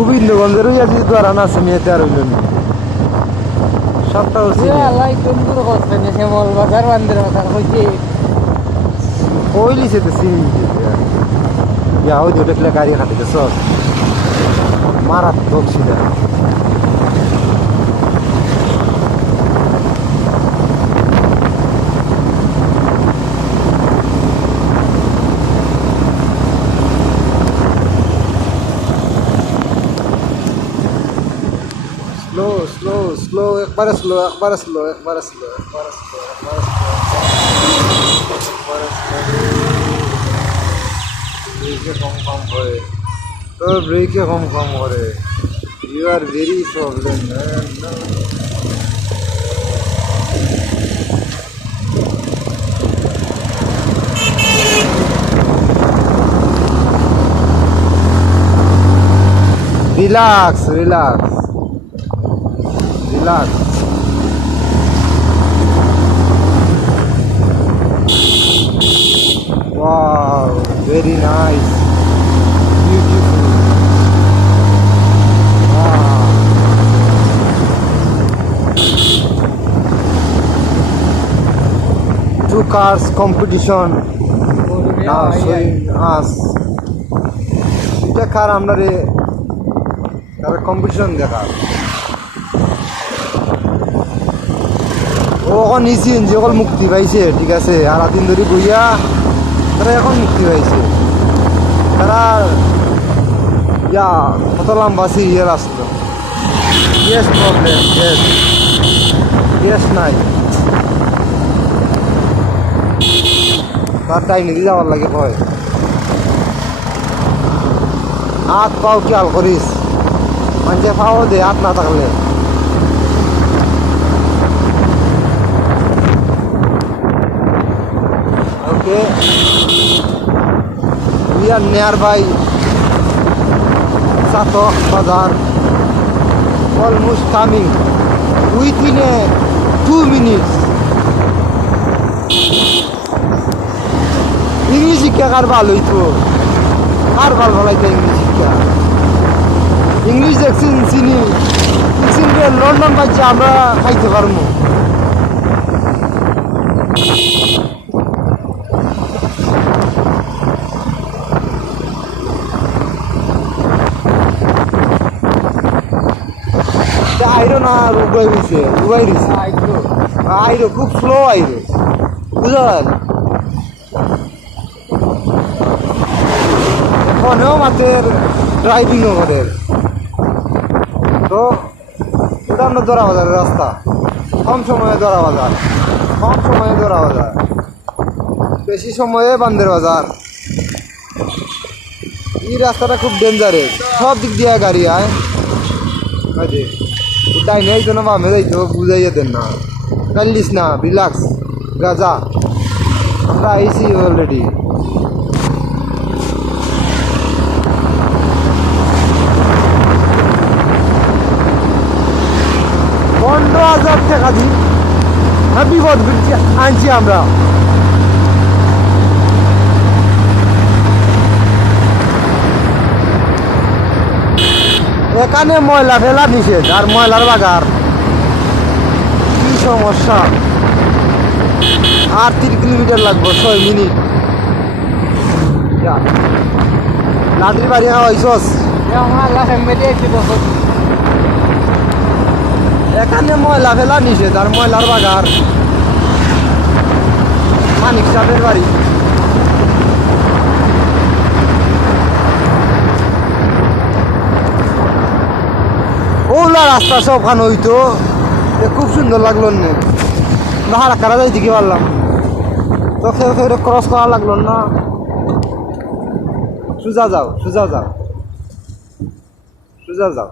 গোবিন্দগঞ্জের ওই আজি আর আছে মেয়েতে আর হইল না। সবটা হচ্ছে আলাই তন্দুর করছে না শ্যামল বাজার বান্দের বাজার হইছে কইলিছে তো ইয়া গাড়ি সব মারাত্মক ছিল স্লো স্লো স্লো একবারে স্লো একবারে স্লো একবারে স্লো একবারে স্লো একবারে স্লো ব্রেকে কম কম করে তো ব্রেকে কম কম করে you are very problem relax relax relax Wow, very nice. Beautiful. Wow. Two cars competition now showing us. এটা কার আমরা রে তার কম্পিটিশন দেখা ও এখন নিচিন যে অকল মুক্তি পাইছে ঠিক আছে আর দিন ধরে বইয়া তারা এখন মুক্তি পাইছে তারা, ইয়া কত লম্বা সিরিয়াল আসলো। Yes problem yes. ইয়েস নাই। তার টাইম নিতে যাওয়ার লাগে কয় হাত পাও খেয়াল করিস। মানুষে পাও দে, হাত না থাকলে। Okay. We are nearby Satok Bazar. Almost coming within a two minutes. English শিক্ষা কার ভালো হইতো কার ভালো ভালাইতো ইংলিশ শিক্ষা ইংলিশ দেখছেন চিনি লন্ডন বাচ্চা আমরা খাইতে পারব আইরো না উবাই দিছে উবাই দিছে। আইরো। খুব স্লো আইরো। বুঝলেন? এখনেও মাতের ড্রাইভিংও করে। তো আমরা দরা বাজারের রাস্তা। কম সময়ে দরা বাজার। কম সময়ে দরা বাজার। বেশি সময়ে বান্দের বাজার। এই রাস্তাটা খুব ডেঞ্জারেস সব দিক দিয়ে গাড়ি আয়। কাজে ডাইনে যাইতো না বামে যাইতো বুঝাইয়া দেন না কাল্লিস না রিল্যাক্স গাজা আমরা আইসি অলরেডি পনেরো হাজার টাকা দিই হ্যাঁ বিপদ করছি আনছি আমরা এখানে ময়লা ফেলা নিষেধ, আর ময়লার বাগার কি সমস্যা? আর তিন কিলোমিটার লাগবে, ছয় মিনিট। লাদ্রি বাড়ি খাওয়াইছস দেখো এখানে ময়লা ফেলা নিষেধ, আর ময়লার বাগার মানিক সাহেবের বাড়ি। ওলা সব সবখান হইতো খুব সুন্দর লাগল না। হারা কারা যাই দিকে পারলাম। তো খেয়ে ক্রস করা লাগল না। সোজা যাও সোজা যাও। সোজা যাও।